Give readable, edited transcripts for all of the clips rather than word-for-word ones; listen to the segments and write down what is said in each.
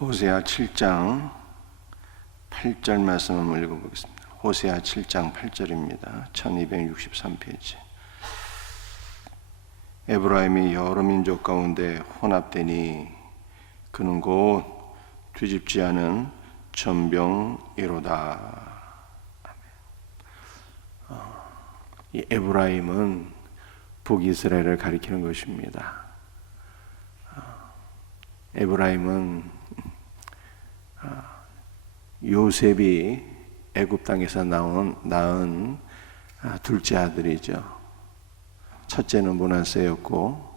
호세아 7장 8절 말씀 한번 읽어보겠습니다. 호세아 7장 8절입니다. 1263페이지. 에브라임이 여러 민족 가운데 혼합되니 그는 곧 뒤집지 않은 전병이로다. 이 에브라임은 북이스라엘을 가리키는 것입니다. 에브라임은 요셉이 애굽 땅에서 낳은 둘째 아들이죠. 첫째는 므낫세였고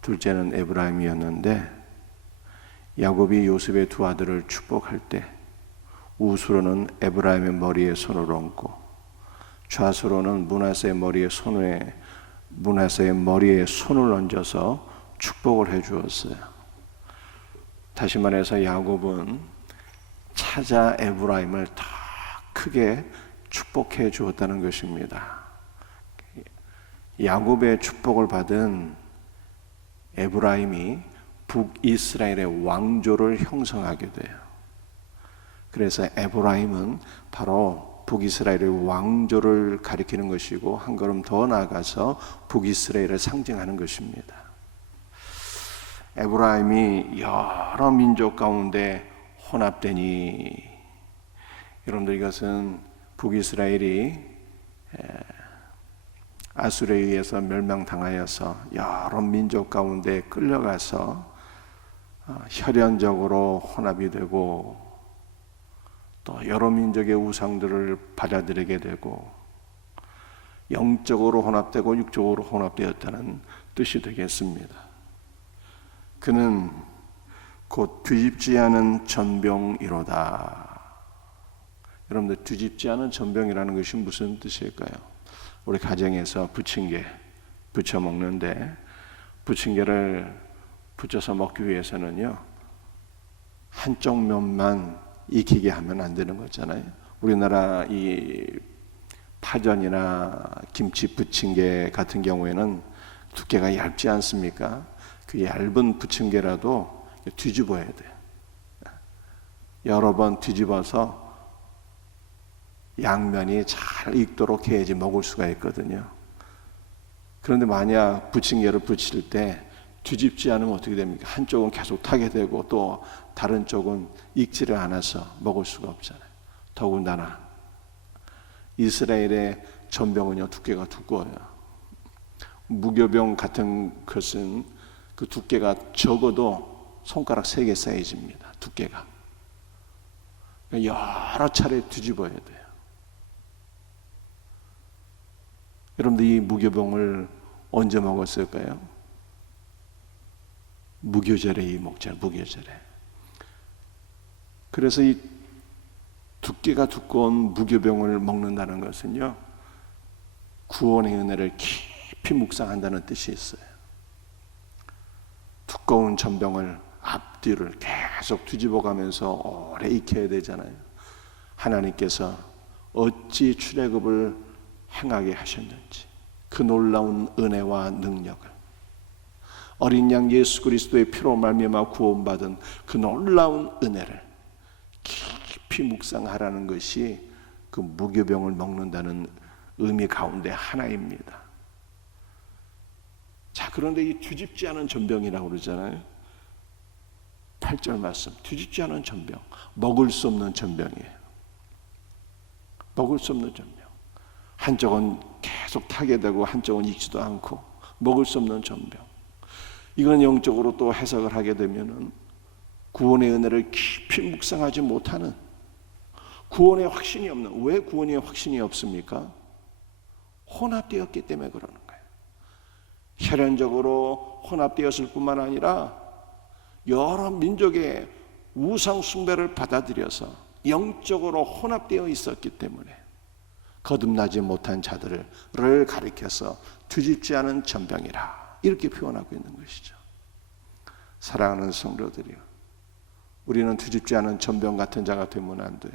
둘째는 에브라임이었는데, 야곱이 요셉의 두 아들을 축복할 때 우수로는 에브라임의 머리에 손을 얹고 좌수로는 므낫세의 머리에 손을 얹어서 축복을 해 주었어요. 다시 말해서 야곱은 차자 에브라임을 더 크게 축복해 주었다는 것입니다. 야곱의 축복을 받은 에브라임이 북이스라엘의 왕조를 형성하게 돼요. 그래서 에브라임은 바로 북이스라엘의 왕조를 가리키는 것이고, 한 걸음 더 나아가서 북이스라엘을 상징하는 것입니다. 에브라임이 여러 민족 가운데 혼합되니, 여러분들, 이것은 북이스라엘이 아수르에 의해서 멸망당하여서 여러 민족 가운데 끌려가서 혈연적으로 혼합이 되고, 또 여러 민족의 우상들을 받아들이게 되고, 영적으로 혼합되고 육적으로 혼합되었다는 뜻이 되겠습니다. 그는 곧 뒤집지 않은 전병이로다. 여러분들, 뒤집지 않은 전병이라는 것이 무슨 뜻일까요? 우리 가정에서 부침개 부쳐 먹는데, 부침개를 부쳐서 먹기 위해서는요, 한쪽 면만 익히게 하면 안 되는 거잖아요. 우리나라 이 파전이나 김치 부침개 같은 경우에는 두께가 얇지 않습니까? 그 얇은 부침개라도 뒤집어야 돼요. 여러 번 뒤집어서 양면이 잘 익도록 해야지 먹을 수가 있거든요. 그런데 만약 부침개를 부칠 때 뒤집지 않으면 어떻게 됩니까? 한쪽은 계속 타게 되고 또 다른 쪽은 익지를 않아서 먹을 수가 없잖아요. 더군다나 이스라엘의 전병은요, 두께가 두꺼워요. 무교병 같은 것은 그 두께가 적어도 손가락 3개 사이즈입니다. 두께가. 여러 차례 뒤집어야 돼요. 여러분들, 이 무교병을 언제 먹었을까요? 무교절에 먹잖아요. 무교절에. 그래서 이 두께가 두꺼운 무교병을 먹는다는 것은요, 구원의 은혜를 깊이 묵상한다는 뜻이 있어요. 두꺼운 전병을 앞뒤를 계속 뒤집어가면서 오래 익혀야 되잖아요. 하나님께서 어찌 출애굽을 행하게 하셨는지, 그 놀라운 은혜와 능력을, 어린 양 예수 그리스도의 피로 말미암아 구원받은 그 놀라운 은혜를 깊이 묵상하라는 것이 그 무교병을 먹는다는 의미 가운데 하나입니다. 자, 그런데 이 뒤집지 않은 전병이라고 그러잖아요. 8절 말씀, 뒤집지 않은 전병, 먹을 수 없는 전병이에요. 먹을 수 없는 전병. 한쪽은 계속 타게 되고 한쪽은 익지도 않고 먹을 수 없는 전병. 이건 영적으로 또 해석을 하게 되면은 구원의 은혜를 깊이 묵상하지 못하는, 구원의 확신이 없는. 왜 구원의 확신이 없습니까? 혼합되었기 때문에 그러는 거예요. 혈연적으로 혼합되었을 뿐만 아니라 여러 민족의 우상 숭배를 받아들여서 영적으로 혼합되어 있었기 때문에 거듭나지 못한 자들을 가리켜서 뒤집지 않은 전병이라, 이렇게 표현하고 있는 것이죠. 사랑하는 성도들이요, 우리는 뒤집지 않은 전병 같은 자가 되면 안 돼요.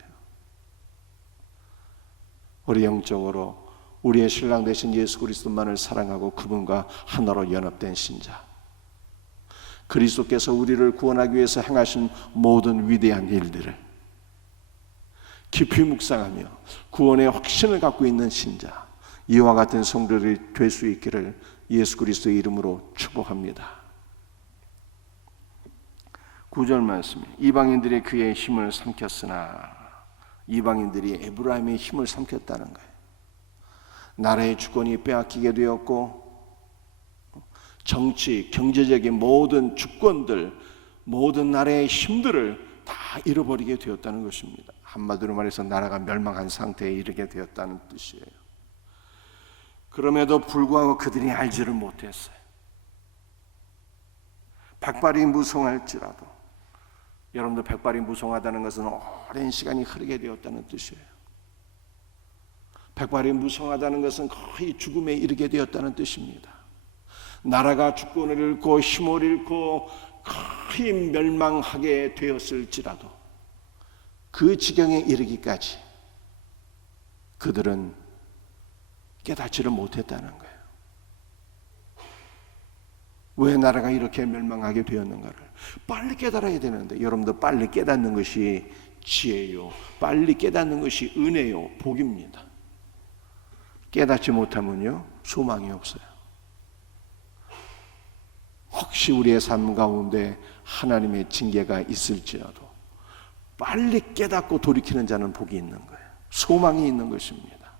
우리 영적으로 우리의 신랑 되신 예수 그리스도만을 사랑하고 그분과 하나로 연합된 신자, 그리스도께서 우리를 구원하기 위해서 행하신 모든 위대한 일들을 깊이 묵상하며 구원의 확신을 갖고 있는 신자, 이와 같은 성도들이 될 수 있기를 예수 그리스도의 이름으로 축복합니다. 9절 말씀, 이방인들이 그의 힘을 삼켰으나, 이방인들이 에브라임의 힘을 삼켰다는 거예요. 나라의 주권이 빼앗기게 되었고, 정치, 경제적인 모든 주권들, 모든 나라의 힘들을 다 잃어버리게 되었다는 것입니다. 한마디로 말해서 나라가 멸망한 상태에 이르게 되었다는 뜻이에요. 그럼에도 불구하고 그들이 알지를 못했어요. 백발이 무성할지라도, 여러분들 백발이 무성하다는 것은 오랜 시간이 흐르게 되었다는 뜻이에요. 백발이 무성하다는 것은 거의 죽음에 이르게 되었다는 뜻입니다. 나라가 주권을 잃고 힘을 잃고 거의 멸망하게 되었을지라도 그 지경에 이르기까지 그들은 깨닫지를 못했다는 거예요. 왜 나라가 이렇게 멸망하게 되었는가를 빨리 깨달아야 되는데, 여러분들 빨리 깨닫는 것이 지혜요, 빨리 깨닫는 것이 은혜요, 복입니다. 깨닫지 못하면요 소망이 없어요. 혹시 우리의 삶 가운데 하나님의 징계가 있을지라도 빨리 깨닫고 돌이키는 자는 복이 있는 거예요. 소망이 있는 것입니다.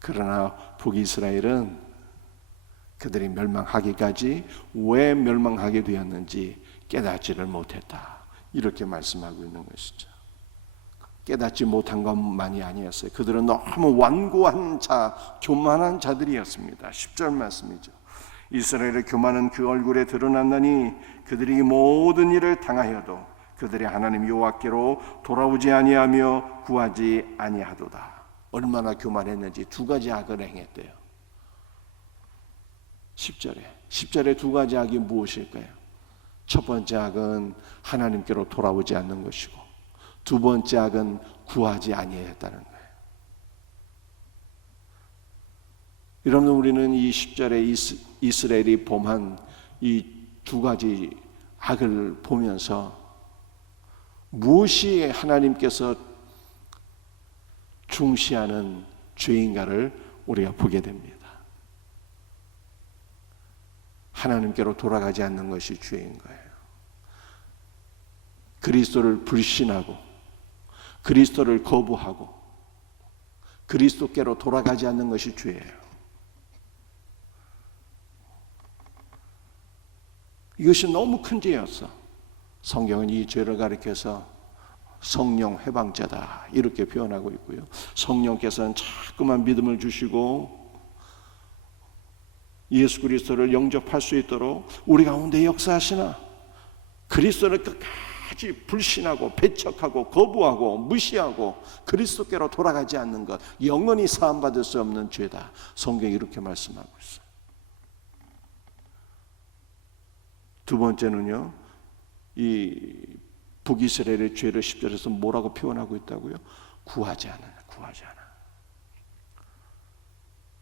그러나 북이스라엘은 그들이 멸망하기까지 왜 멸망하게 되었는지 깨닫지를 못했다, 이렇게 말씀하고 있는 것이죠. 깨닫지 못한 것만이 아니었어요. 그들은 너무 완고한 자, 교만한 자들이었습니다. 10절 말씀이죠. 이스라엘의 교만은 그 얼굴에 드러났나니 그들이 모든 일을 당하여도 그들의 하나님 여호와께로 돌아오지 아니하며 구하지 아니하도다. 얼마나 교만했는지 두 가지 악을 행했대요. 10절에 두 가지 악이 무엇일까요? 첫 번째 악은 하나님께로 돌아오지 않는 것이고, 두 번째 악은 구하지 아니했다는 거예요. 여러분, 우리는 이 10절에 이스라엘이 범한 이 두 가지 악을 보면서 무엇이 하나님께서 중시하는 죄인가를 우리가 보게 됩니다. 하나님께로 돌아가지 않는 것이 죄인 거예요. 그리스도를 불신하고 그리스도를 거부하고 그리스도께로 돌아가지 않는 것이 죄예요. 이것이 너무 큰 죄였어. 성경은 이 죄를 가리켜서 성령 해방죄다 이렇게 표현하고 있고요. 성령께서는 자꾸만 믿음을 주시고 예수 그리스도를 영접할 수 있도록 우리 가운데 역사하시나, 그리스도를 끝까지 불신하고 배척하고 거부하고 무시하고 그리스도께로 돌아가지 않는 것, 영원히 사함받을 수 없는 죄다. 성경이 이렇게 말씀하고 있어요. 두 번째는요, 이 북이스라엘의 죄를 10절에서 뭐라고 표현하고 있다고요? 구하지 않아.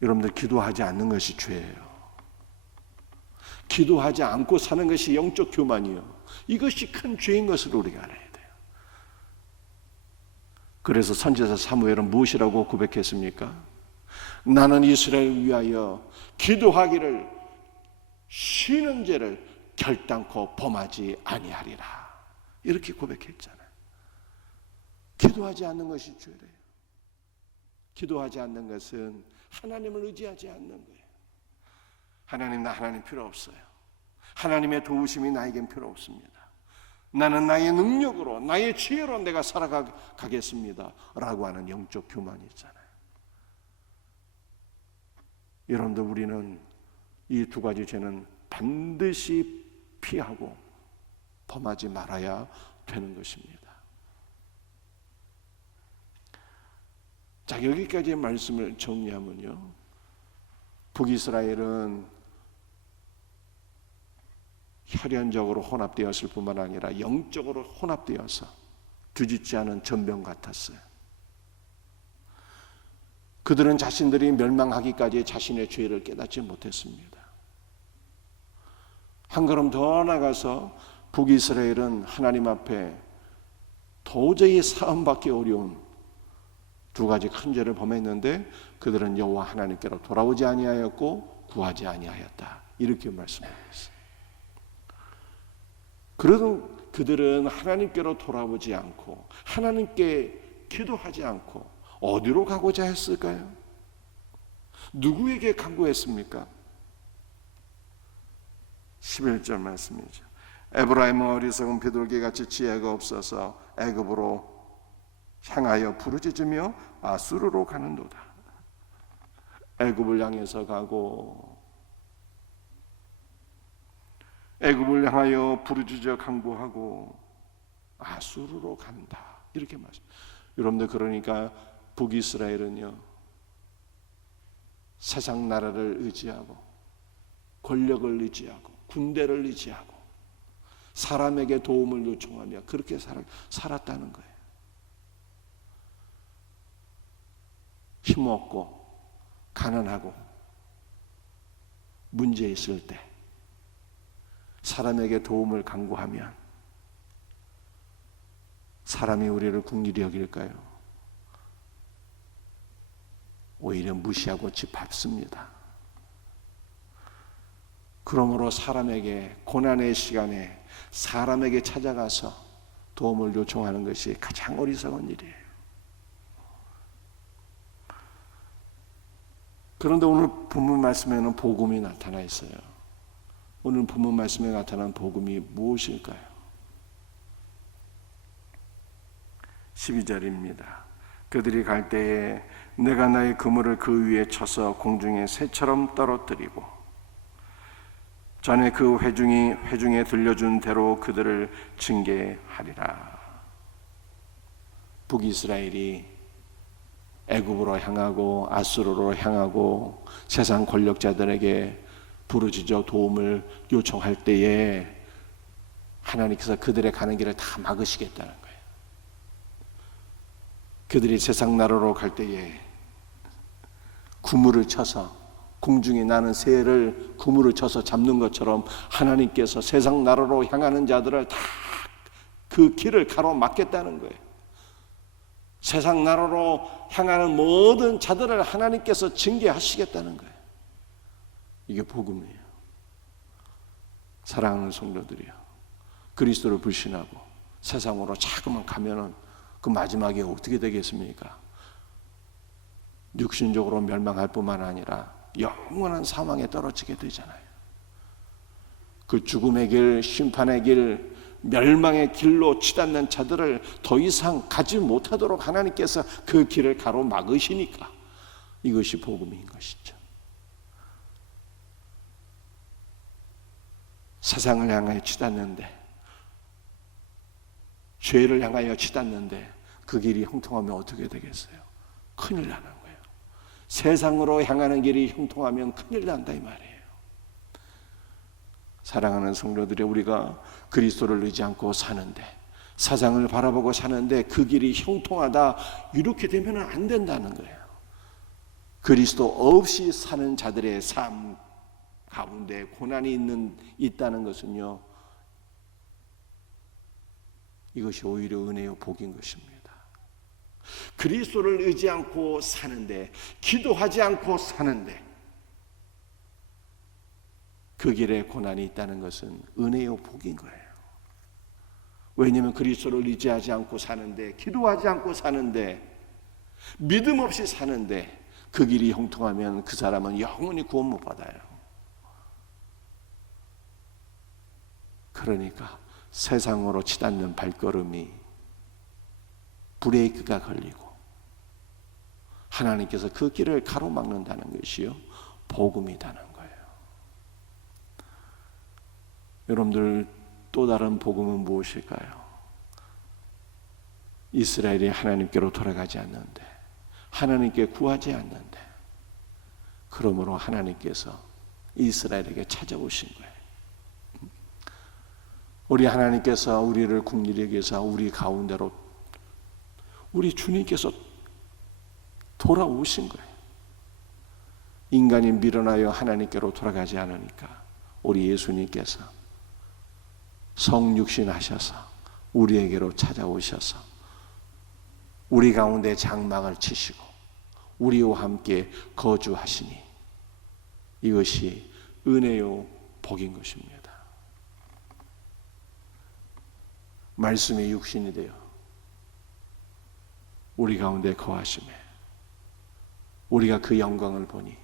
여러분들, 기도하지 않는 것이 죄예요. 기도하지 않고 사는 것이 영적 교만이요, 이것이 큰 죄인 것을 우리가 알아야 돼요. 그래서 선지자 사무엘은 무엇이라고 고백했습니까? 나는 이스라엘을 위하여 기도하기를 쉬는 죄를 결단코 범하지 아니하리라, 이렇게 고백했잖아요. 기도하지 않는 것이 죄래요. 기도하지 않는 것은 하나님을 의지하지 않는 거예요. 하나님, 나 하나님 필요 없어요. 하나님의 도우심이 나에겐 필요 없습니다. 나는 나의 능력으로 나의 지혜로 내가 살아가겠습니다 라고 하는 영적 교만이 있잖아요. 여러분들, 우리는 이 두 가지 죄는 반드시 피하고 범하지 말아야 되는 것입니다. 자, 여기까지의 말씀을 정리하면요, 북이스라엘은 혈연적으로 혼합되었을 뿐만 아니라 영적으로 혼합되어서 뒤집지 않은 전병 같았어요. 그들은 자신들이 멸망하기까지 자신의 죄를 깨닫지 못했습니다. 한 걸음 더 나가서 북이스라엘은 하나님 앞에 도저히 사함받기 어려운 두 가지 큰 죄를 범했는데 그들은 여호와 하나님께로 돌아오지 아니하였고 구하지 아니하였다. 이렇게 말씀하고 있어요. 그래도 그들은 하나님께로 돌아오지 않고 하나님께 기도하지 않고 어디로 가고자 했을까요? 누구에게 간구했습니까? 11절 말씀이죠. 에브라임은 어리석은 비둘기같이 지혜가 없어서 애굽으로 향하여 부르짖으며 아수르로 가는도다. 애굽을 향해서 가고 애굽을 향하여 부르짖어 간구하고 아수르로 간다. 이렇게 말씀. 여러분들 그러니까 북이스라엘은요 세상 나라를 의지하고 권력을 의지하고 군대를 의지하고 사람에게 도움을 요청하며 그렇게 살았다는 거예요. 힘없고 가난하고 문제 있을 때 사람에게 도움을 간구하면 사람이 우리를 긍휼히 여길까요? 오히려 무시하고 짓밟습니다. 그러므로 사람에게 고난의 시간에 사람에게 찾아가서 도움을 요청하는 것이 가장 어리석은 일이에요. 그런데 오늘 본문 말씀에는 복음이 나타나 있어요. 오늘 본문 말씀에 나타난 복음이 무엇일까요? 12절입니다. 그들이 갈 때에 내가 나의 그물을 그 위에 쳐서 공중에 새처럼 떨어뜨리고 전에 그 회중에 들려준 대로 그들을 징계하리라. 북이스라엘이 애굽으로 향하고 아수르로 향하고 세상 권력자들에게 부르짖어 도움을 요청할 때에 하나님께서 그들의 가는 길을 다 막으시겠다는 거예요. 그들이 세상 나라로 갈 때에 그물을 쳐서 공중에 나는 새를 그물을 쳐서 잡는 것처럼 하나님께서 세상 나라로 향하는 자들을 다 그 길을 가로막겠다는 거예요. 세상 나라로 향하는 모든 자들을 하나님께서 징계하시겠다는 거예요. 이게 복음이에요. 사랑하는 성도들이요, 그리스도를 불신하고 세상으로 자꾸만 가면은 그 마지막에 어떻게 되겠습니까? 육신적으로 멸망할 뿐만 아니라 영원한 사망에 떨어지게 되잖아요. 그 죽음의 길, 심판의 길, 멸망의 길로 치닫는 자들을 더 이상 가지 못하도록 하나님께서 그 길을 가로막으시니까 이것이 복음인 것이죠. 세상을 향하여 치닫는데, 죄를 향하여 치닫는데 그 길이 형통하면 어떻게 되겠어요? 큰일 나는 거예요. 세상으로 향하는 길이 형통하면 큰일 난다 이 말이에요. 사랑하는 성도들이, 우리가 그리스도를 의지 않고 사는데, 세상을 바라보고 사는데 그 길이 형통하다 이렇게 되면 안 된다는 거예요. 그리스도 없이 사는 자들의 삶 가운데 고난이 있다는 것은요, 이것이 오히려 은혜요 복인 것입니다. 그리스도를 의지 않고 사는데, 기도하지 않고 사는데 그 길에 고난이 있다는 것은 은혜요 복인 거예요. 왜냐하면 그리스도를 의지하지 않고 사는데, 기도하지 않고 사는데, 믿음 없이 사는데 그 길이 형통하면 그 사람은 영원히 구원 못 받아요. 그러니까 세상으로 치닫는 발걸음이 브레이크가 걸리고 하나님께서 그 길을 가로막는다는 것이요 복음이라는 거예요. 여러분들, 또 다른 복음은 무엇일까요? 이스라엘이 하나님께로 돌아가지 않는데, 하나님께 구하지 않는데, 그러므로 하나님께서 이스라엘에게 찾아오신 거예요. 우리 하나님께서 우리를 긍휼히 여기서 우리 가운데로 우리 주님께서 돌아오신 거예요. 인간이 밀어나여 하나님께로 돌아가지 않으니까 우리 예수님께서 성육신 하셔서 우리에게로 찾아오셔서 우리 가운데 장막을 치시고 우리와 함께 거주하시니 이것이 은혜요 복인 것입니다. 말씀이 육신이 되어 우리 가운데 거하심에 우리가 그 영광을 보니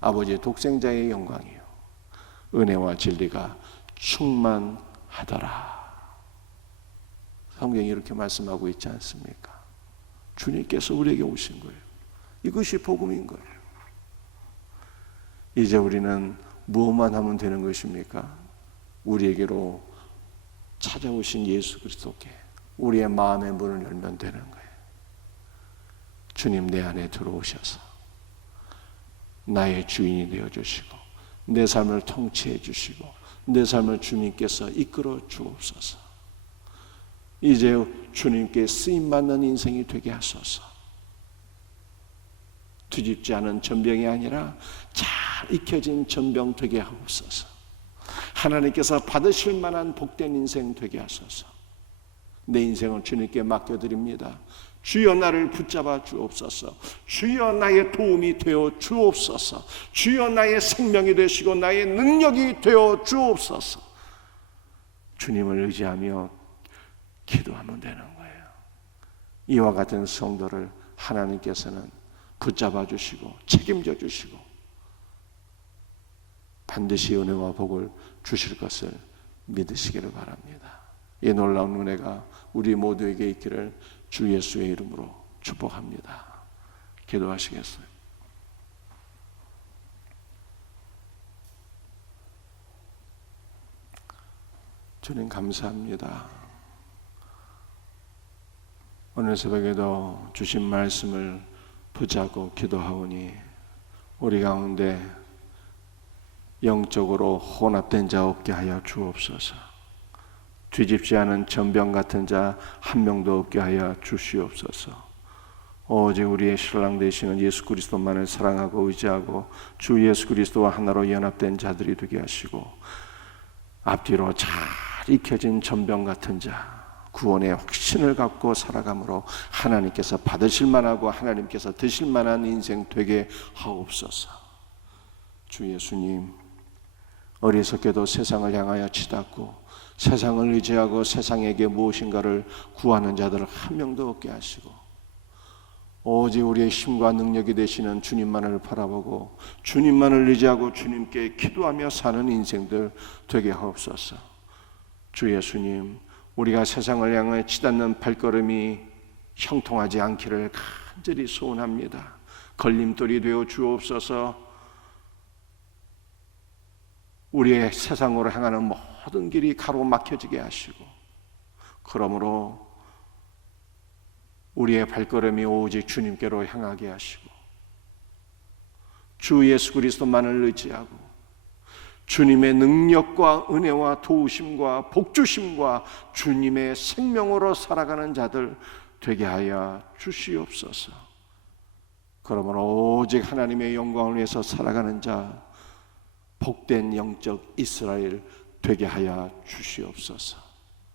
아버지의 독생자의 영광이요 은혜와 진리가 충만하더라. 성경이 이렇게 말씀하고 있지 않습니까? 주님께서 우리에게 오신 거예요. 이것이 복음인 거예요. 이제 우리는 무엇만 하면 되는 것입니까? 우리에게로 찾아오신 예수 그리스도께 우리의 마음의 문을 열면 되는 거예요. 주님 내 안에 들어오셔서 나의 주인이 되어주시고 내 삶을 통치해 주시고 내 삶을 주님께서 이끌어 주옵소서. 이제 주님께 쓰임받는 인생이 되게 하소서. 뒤집지 않은 전병이 아니라 잘 익혀진 전병 되게 하옵소서. 하나님께서 받으실 만한 복된 인생 되게 하소서. 내 인생을 주님께 맡겨드립니다. 주여 나를 붙잡아 주옵소서. 주여 나의 도움이 되어 주옵소서. 주여 나의 생명이 되시고 나의 능력이 되어 주옵소서. 주님을 의지하며 기도하면 되는 거예요. 이와 같은 성도를 하나님께서는 붙잡아 주시고 책임져 주시고 반드시 은혜와 복을 주실 것을 믿으시기를 바랍니다. 이 놀라운 은혜가 우리 모두에게 있기를 주 예수의 이름으로 축복합니다. 기도하시겠어요? 주님 감사합니다. 오늘 새벽에도 주신 말씀을 붙잡고 기도하오니 우리 가운데 영적으로 혼합된 자 없게 하여 주옵소서. 뒤집지 않은 전병 같은 자 한 명도 없게 하여 주시옵소서. 오직 우리의 신랑 되시는 예수 그리스도만을 사랑하고 의지하고 주 예수 그리스도와 하나로 연합된 자들이 되게 하시고 앞뒤로 잘 익혀진 전병 같은 자 구원의 확신을 갖고 살아감으로 하나님께서 받으실 만하고 하나님께서 드실 만한 인생 되게 하옵소서. 주 예수님, 어리석게도 세상을 향하여 치닫고 세상을 의지하고 세상에게 무엇인가를 구하는 자들을 한 명도 없게 하시고 오직 우리의 힘과 능력이 되시는 주님만을 바라보고 주님만을 의지하고 주님께 기도하며 사는 인생들 되게 하옵소서. 주 예수님, 우리가 세상을 향해 치닫는 발걸음이 형통하지 않기를 간절히 소원합니다. 걸림돌이 되어 주옵소서. 우리의 세상으로 향하는 모든 길이 가로막혀지게 하시고 그러므로 우리의 발걸음이 오직 주님께로 향하게 하시고 주 예수 그리스도만을 의지하고 주님의 능력과 은혜와 도우심과 복주심과 주님의 생명으로 살아가는 자들 되게 하여 주시옵소서. 그러므로 오직 하나님의 영광을 위해서 살아가는 자 복된 영적 이스라엘 되게 하여 주시옵소서.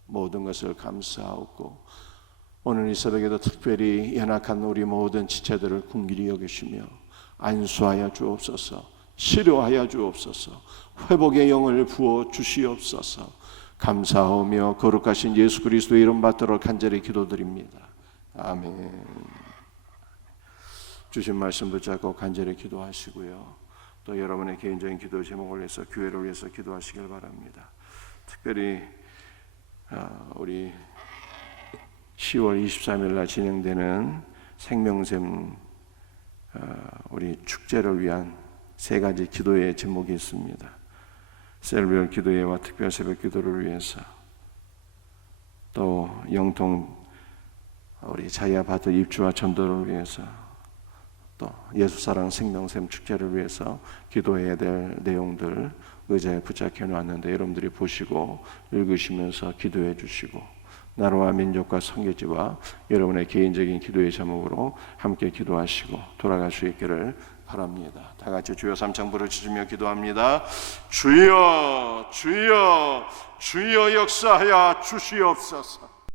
모든 것을 감사하고 오늘 이 새벽에도 특별히 연약한 우리 모든 지체들을 긍휼히 여기시며 안수하여 주옵소서. 치료하여 주옵소서. 회복의 영을 부어 주시옵소서. 감사하며 거룩하신 예수 그리스도의 이름 받들어 간절히 기도드립니다. 아멘. 주신 말씀 붙잡고 간절히 기도하시고요. 또 여러분의 개인적인 기도 제목을 위해서 교회를 위해서 기도하시길 바랍니다. 특별히 우리 10월 23일 날 진행되는 생명샘 우리 축제를 위한 세 가지 기도의 제목이 있습니다. 셀별 기도회와 특별 새벽 기도를 위해서 또 영통 우리 자이아파트 입주와 전도를 위해서 또 예수사랑 생명샘 축제를 위해서 기도해야 될 내용들 의자에 붙잡혀 놨는데 여러분들이 보시고 읽으시면서 기도해 주시고 나라와 민족과 선교지와 여러분의 개인적인 기도의 제목으로 함께 기도하시고 돌아갈 수 있기를 바랍니다. 다 같이 주여 삼창 부르짖으며 기도합니다. 주여 주여 주여 역사하여 주시옵소서.